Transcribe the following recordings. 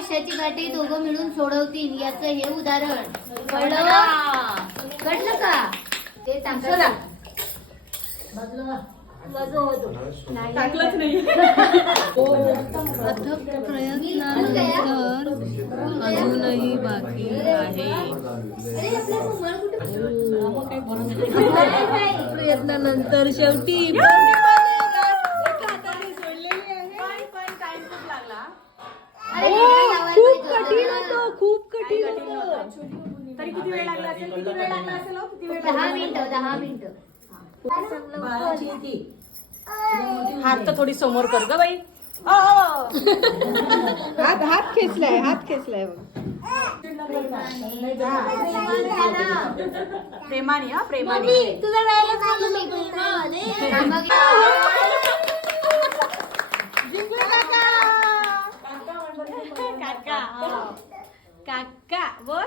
आयुष्याची गाठी दोघं मिळून सोडवतील याचं हे उदाहरण. कळलं? कळलं. का? ते चांगलं टाकलंच नाही अथक प्रयत्नानंतर अजूनही बाकी आहे प्रयत्नानंतर शेवटी पौर्णिमाने गाठ एका हाताने सोडलेली आहे. पण टाइम खूप लागला ओ, खूप कठीण होतं खूप कठीण होतं. तरी किती वेळ लागला असेल? किती वेळ लागला असेल हो? किती वेळ दहा मिनिटं दहा मिनिटं. हात तर थोडी समोर कर ग बाई. हात हात खेचलाय हात खेचलाय बघ. प्रेमाने हा प्रेमाने. तुझा काका हा. काका बोल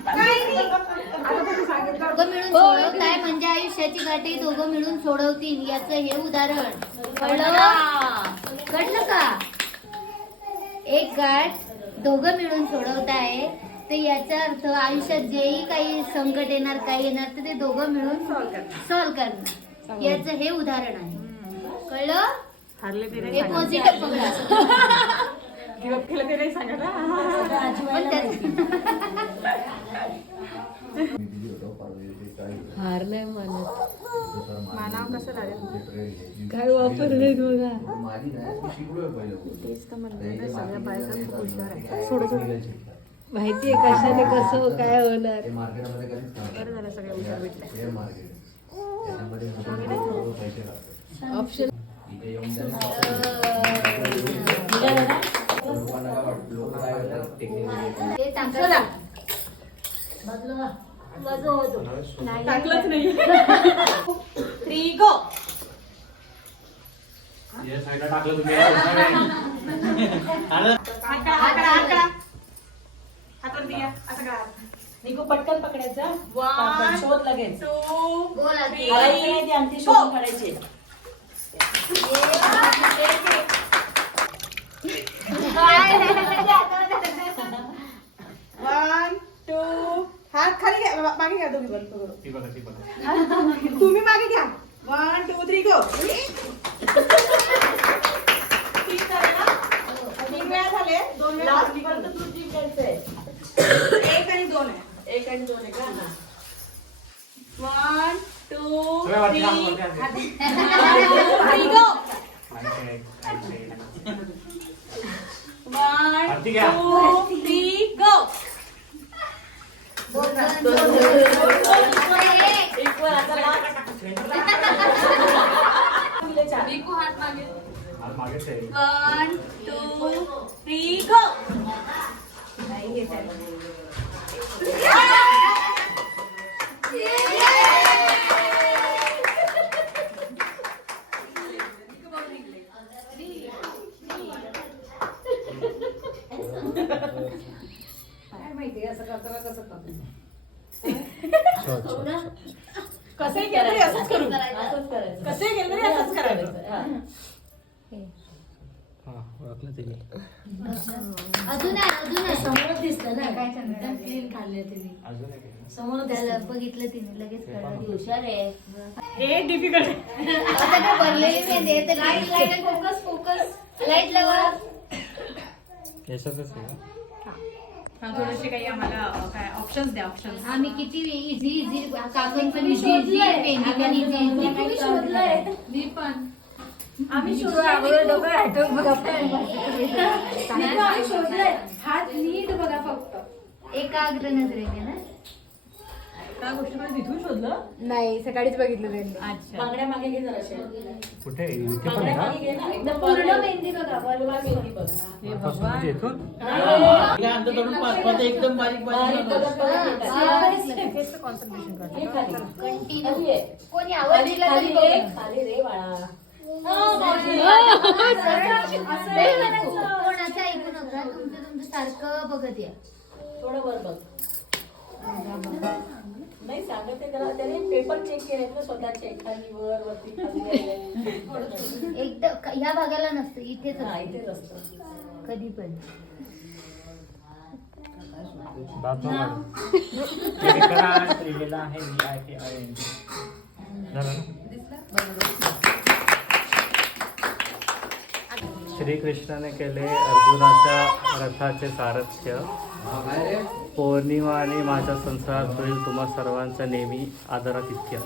दोघं मिळून सोडवताय म्हणजे आयुष्याची गाठी दोघं मिळून सोडवतील याचं हे उदाहरण. कळलं कळलं. का? एक गाठ दोघं मिळून सोडवताय तर याचा अर्थ आयुष्यात जेही काही संकट येणार काही येणार तर ते दोघं मिळून सॉल्व्ह करणार. याचं हे उदाहरण आहे. कळलं? हारले ते नाही हे सांगत. पॉझिटिव्ह पकडा. हा. पण हार नाही मानत. मानाव कसं लागेल? काय वापरले बघा. माझी नाही तेच तर म्हणलं ना, सगळ्या बायका खूप हुशार आहे कशाने कसं काय होणार? ते बरं झालं सगळ्या हुशार भेटल्या. ऑप्शन. येऊन टेक्निकल ते चांगलं टाकलंच नाही. थ्री गो या साईडला टाकलं तुम्ही. हात काढा हात काढा हात काढा हातवरती घ्या असं करा. निघू पटकन पकडायचं शोध लगेच. टू गोल आधी. नाही आणखी शोधून काढायची मागे घ्या तुम्ही. ती बघा ती बघा. तुम्ही मागे घ्या. वन टू थ्री गो तीन वेळा झाले. दोन वेळा तू द्यायचंय एक आणि दोन आहे. एक आणि दोन आहे का? वन टू सगळ्या वरती थ्री हात वरती हात घ्या. Three go. वन वरती घ्या. Two three go one two three go कसंही केलं तरी असंच करू. कसंही केलं तरी असंच करायचं. अजून आहे अजून आहे. समोरच दिसतं ना. काय काढले तिने. आहे. समोर त्याला बघितलं तिने लगेच कळलं. हुशार आहे. हे डिफिकल्ट आहे. आता काय भरलेली मेहंदी आहे. Light light focus focus light लावा हा, थोडेसे काही आम्हाला अ, काय ऑप्शन्स द्या ऑप्शन्स आम्ही किती इझी इझी काकण पण इझी इझी मेहंदी पण इझी मी पण. आम्ही शोधलंय. आम्ही शोधलंय. हात नीट बघा फक्त. एकाग्र नजरेने ना? त्या गोष्टीकडे तिथून शोधलं? नाही सकाळीच बघितलं त्यांनी. अच्छा. बांगड्या मागे घे जराशे कुठे? इथे पण बांगड्या आहे मागे घे ना. एकदम पूर्ण मेहंदी बघा. बरोबर मेहंदी बघा. हे का भगवान. इथून. एकदम बारीक बघा. हेच कॉन्सन्ट्रेशन खाली. तीन कोणी आवाज दिला तरी बघ. खाली रे बाळा. कोणाचं ऐकू नका. तुमचं तुमचं सारखं बघत या. थोडं वर बघ. नाही सांगते जरा त्याने पेपर चेक केले ना स्वतःचे खाली वर वरती खाली. एकदम ह्या भागाला नसतं इथेच हा असतं. इथेच असतं. कधी पण. लिहिलेला आहे एन झालं ना श्रीकृष्णाने केले अर्जुनाच्या रथाचे सारथ्य. पौर्णिमा आणि माझ्या संसारात होईल तुम्हा सर्वांचा नेहमी आदरातिथ्य.